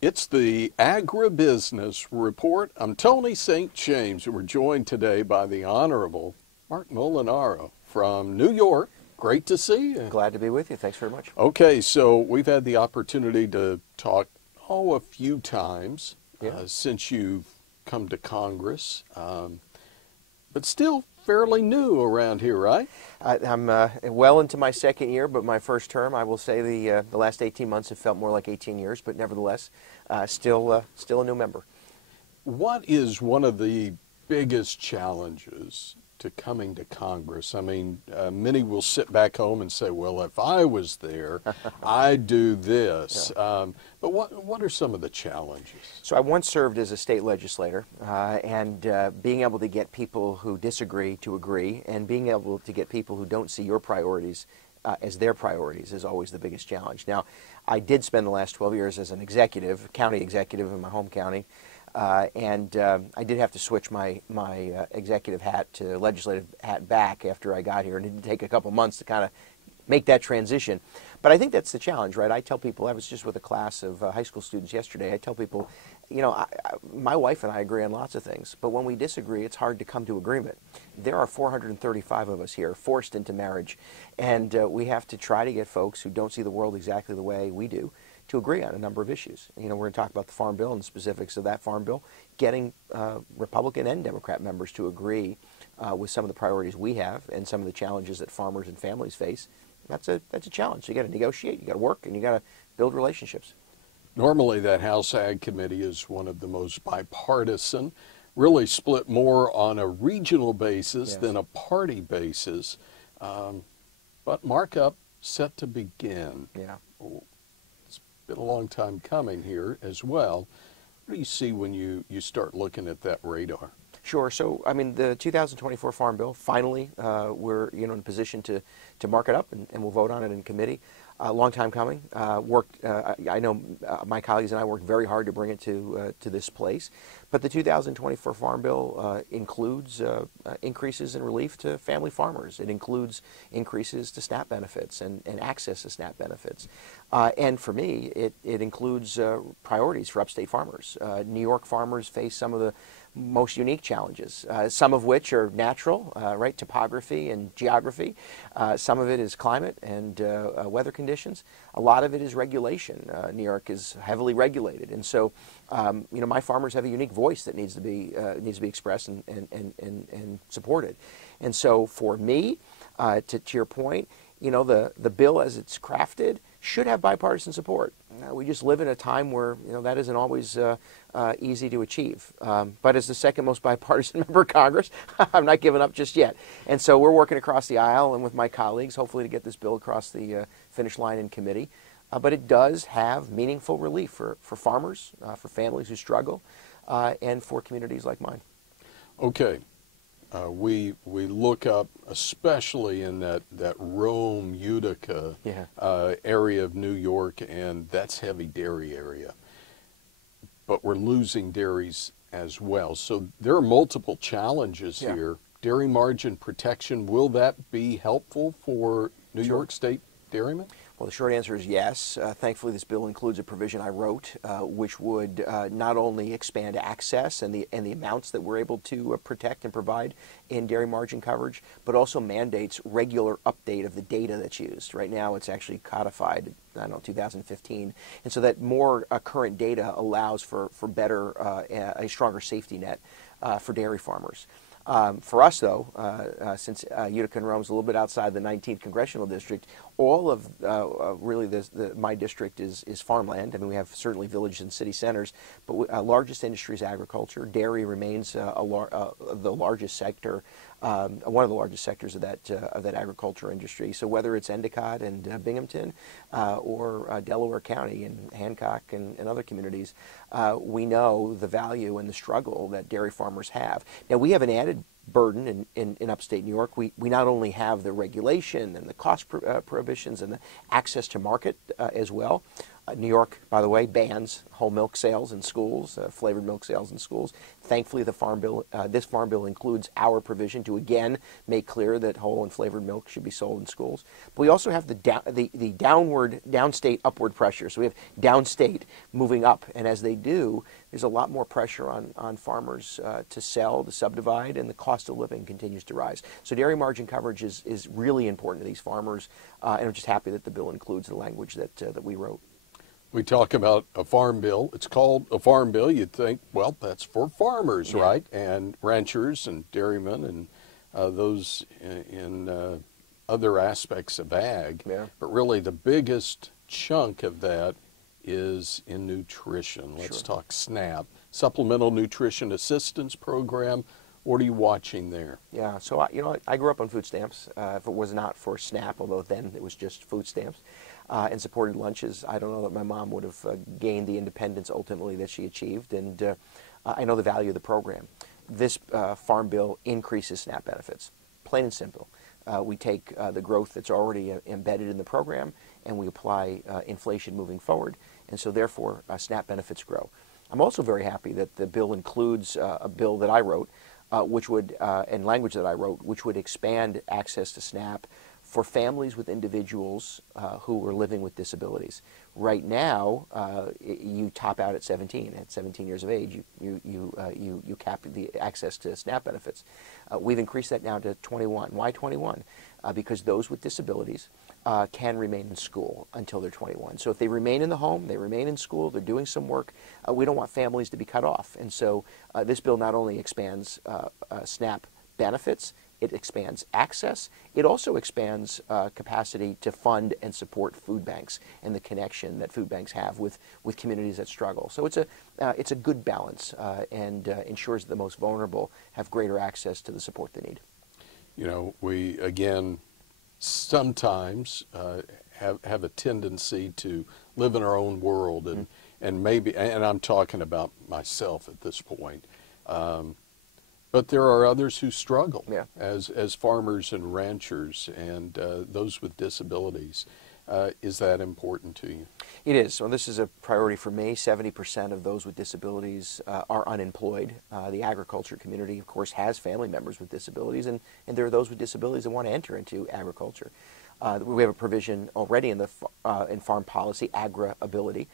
It's the Agribusiness Report. I'm Tony St. James, and we're joined today by the Honorable Marc Molinaro from New York. Great to see you. Glad to be with you. Thanks very much. Okay, so we've had the opportunity to talk, a few times since you've come to Congress, but still fairly new around here, right? I'm well into my second year, but my first term, I will say the last 18 months have felt more like 18 years, but nevertheless, still a new member. What is one of the biggest challenges to coming to Congress? I mean, many will sit back home and say, well, if I was there, I'd do this. Yeah. But what are some of the challenges? So I once served as a state legislator, and being able to get people who disagree to agree, and being able to get people who don't see your priorities as their priorities is always the biggest challenge. Now, I did spend the last 12 years as an executive, county executive in my home county, and I did have to switch my executive hat to legislative hat back after I got here, and it did take a couple months to kind of make that transition. But I think that's the challenge, right? I tell people, I was just with a class of high school students yesterday, I tell people, you know, my wife and I agree on lots of things, but when we disagree, it's hard to come to agreement. There are 435 of us here forced into marriage, and we have to try to get folks who don't see the world exactly the way we do to agree on a number of issues. You know, we're going to talk about the Farm Bill and the specifics of that Farm Bill, getting Republican and Democrat members to agree with some of the priorities we have and some of the challenges that farmers and families face. That's a challenge. You got to negotiate, you got to work, and you got to build relationships. Normally that House Ag Committee is one of the most bipartisan, really split more on a regional basis than a party basis. But markup set to begin. Yeah. It's been a long time coming here as well. What do you see when you start looking at that radar? Sure. So, I mean, the 2024 Farm Bill, finally, we're in a position to mark it up, and we'll vote on it in committee. A long time coming. I know my colleagues and I worked very hard to bring it to this place. But the 2024 Farm Bill includes increases in relief to family farmers. It includes increases to SNAP benefits and access to SNAP benefits. And for me, it includes priorities for upstate farmers. New York farmers face some of the most unique challenges, some of which are natural, right, topography and geography. Some of it is climate and weather conditions. A lot of it is regulation. New York is heavily regulated, and so you know, my farmers have a unique voice that needs to be expressed and supported. And so for me, to your point, you know, the bill as it's crafted should have bipartisan support. We just live in a time where, you know, that isn't always easy to achieve. But as the second most bipartisan member of Congress, I'm not giving up just yet. And so we're working across the aisle and with my colleagues, hopefully to get this bill across the finish line in committee. But it does have meaningful relief for farmers, for families who struggle, and for communities like mine. Okay. We look up, especially in that Rome, Utica area of New York, and that's heavy dairy area. But we're losing dairies as well. So there are multiple challenges here. Dairy margin protection, will that be helpful for New York State dairymen? Well, the short answer is yes. Thankfully, this bill includes a provision I wrote, which would not only expand access and the amounts that we're able to protect and provide in dairy margin coverage, but also mandates regular update of the data that's used. Right now, it's actually codified, I don't know, 2015, and so that more current data allows for better, a stronger safety net for dairy farmers. For us, though, since Utica and Rome is a little bit outside the 19th congressional district, all of really my district is farmland. I mean, we have certainly villages and city centers, but largest industry is agriculture. Dairy remains the largest sector, one of the largest sectors of that agriculture industry. So whether it's Endicott and Binghamton or Delaware County and Hancock and other communities, we know the value and the struggle that dairy farmers have. Now, we have an added burden in upstate New York. We not only have the regulation and the cost prohibitions and the access to market as well, New York, by the way, bans whole milk sales in schools, flavored milk sales in schools. Thankfully, the farm bill, this farm bill includes our provision to again make clear that whole and flavored milk should be sold in schools. But we also have the downstate upward pressure. So we have downstate moving up, and as they do, there's a lot more pressure on farmers to sell, to subdivide, and the cost of living continues to rise. So dairy margin coverage is really important to these farmers, and I'm just happy that the bill includes the language that we wrote. We talk about a farm bill. It's called a farm bill. You'd think, well, that's for farmers, Yeah. right? And ranchers and dairymen and those in other aspects of ag. Yeah. But really the biggest chunk of that is in nutrition. Let's Sure. talk SNAP, Supplemental Nutrition Assistance Program. What are you watching there? Yeah, so I grew up on food stamps. If it was not for SNAP, although then it was just food stamps, and supported lunches, I don't know that my mom would have gained the independence ultimately that she achieved, and I know the value of the program. This farm bill increases SNAP benefits, plain and simple. We take the growth that's already embedded in the program and we apply inflation moving forward, and so therefore SNAP benefits grow. I'm also very happy that the bill includes a bill that I wrote, which would, and language that I wrote, which would expand access to SNAP for families with individuals who are living with disabilities. Right now, you top out at 17. At 17 years of age, you cap the access to SNAP benefits. We've increased that now to 21. Why 21? Because those with disabilities can remain in school until they're 21. So if they remain in the home, they remain in school, they're doing some work, we don't want families to be cut off. And so this bill not only expands SNAP benefits, it expands access. It also expands capacity to fund and support food banks and the connection that food banks have with communities that struggle. So it's a good balance and ensures that the most vulnerable have greater access to the support they need. You know, we, again, sometimes have a tendency to live in our own world and maybe, and I'm talking about myself at this point, but there are others who struggle as farmers and ranchers and those with disabilities. Is that important to you? It is. So this is a priority for me. 70% of those with disabilities are unemployed. The agriculture community, of course, has family members with disabilities, and there are those with disabilities that want to enter into agriculture. We have a provision already in farm policy, agri-ability.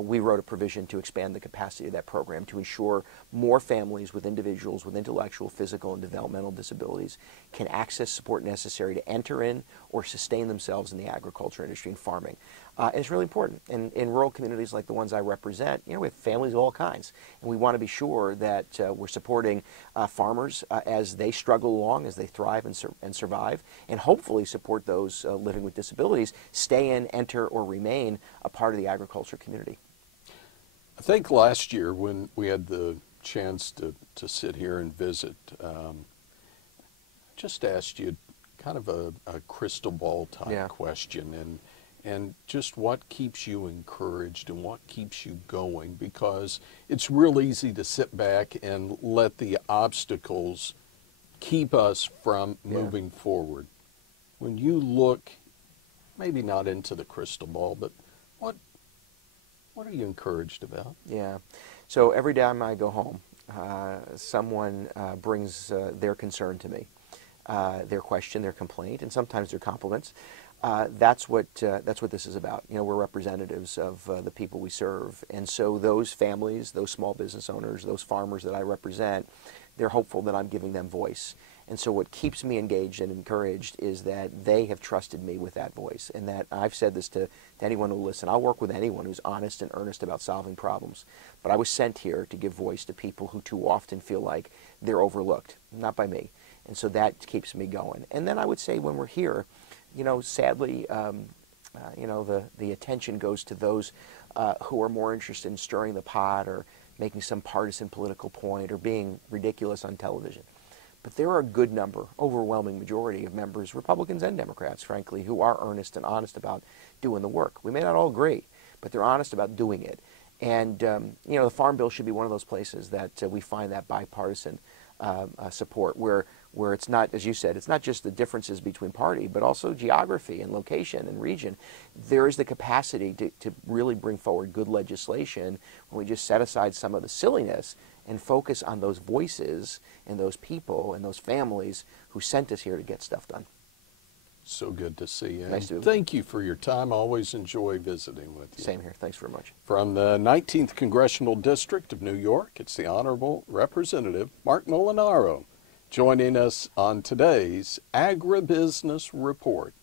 We wrote a provision to expand the capacity of that program to ensure more families with individuals with intellectual, physical, and developmental disabilities can access support necessary to enter in or sustain themselves in the agriculture industry and farming. And it's really important. In rural communities like the ones I represent, we have families of all kinds, and we want to be sure that we're supporting farmers as they struggle along, as they thrive and survive, and hopefully support those living with disabilities stay in, enter, or remain a part of the agriculture community. I think last year when we had the chance to sit here and visit, just asked you kind of a crystal ball type question and just what keeps you encouraged and what keeps you going, because it's real easy to sit back and let the obstacles keep us from moving forward. When you look, maybe not into the crystal ball, but what are you encouraged about? Yeah. So every time I go home, someone brings their concern to me, their question, their complaint, and sometimes their compliments. That's what this is about. We're representatives of the people we serve, and so those families, those small business owners, those farmers that I represent, they're hopeful that I'm giving them voice. And so what keeps me engaged and encouraged is that they have trusted me with that voice, and that I've said this to anyone who will listen. I'll work with anyone who's honest and earnest about solving problems, but I was sent here to give voice to people who too often feel like they're overlooked, not by me. And so that keeps me going. And then I would say when we're here, sadly, the attention goes to those who are more interested in stirring the pot or making some partisan political point or being ridiculous on television. But there are a good number, overwhelming majority of members, Republicans and Democrats, frankly, who are earnest and honest about doing the work. We may not all agree, but they're honest about doing it. And, the Farm Bill should be one of those places that we find that bipartisan support, where where it's not, as you said, it's not just the differences between party, but also geography and location and region. There is the capacity to really bring forward good legislation when we just set aside some of the silliness and focus on those voices and those people and those families who sent us here to get stuff done. So good to see you. Nice to Thank you for your time. I always enjoy visiting with you. Same here. Thanks very much. From the 19th Congressional District of New York, it's the Honorable Representative Marc Molinaro joining us on today's Agribusiness Report.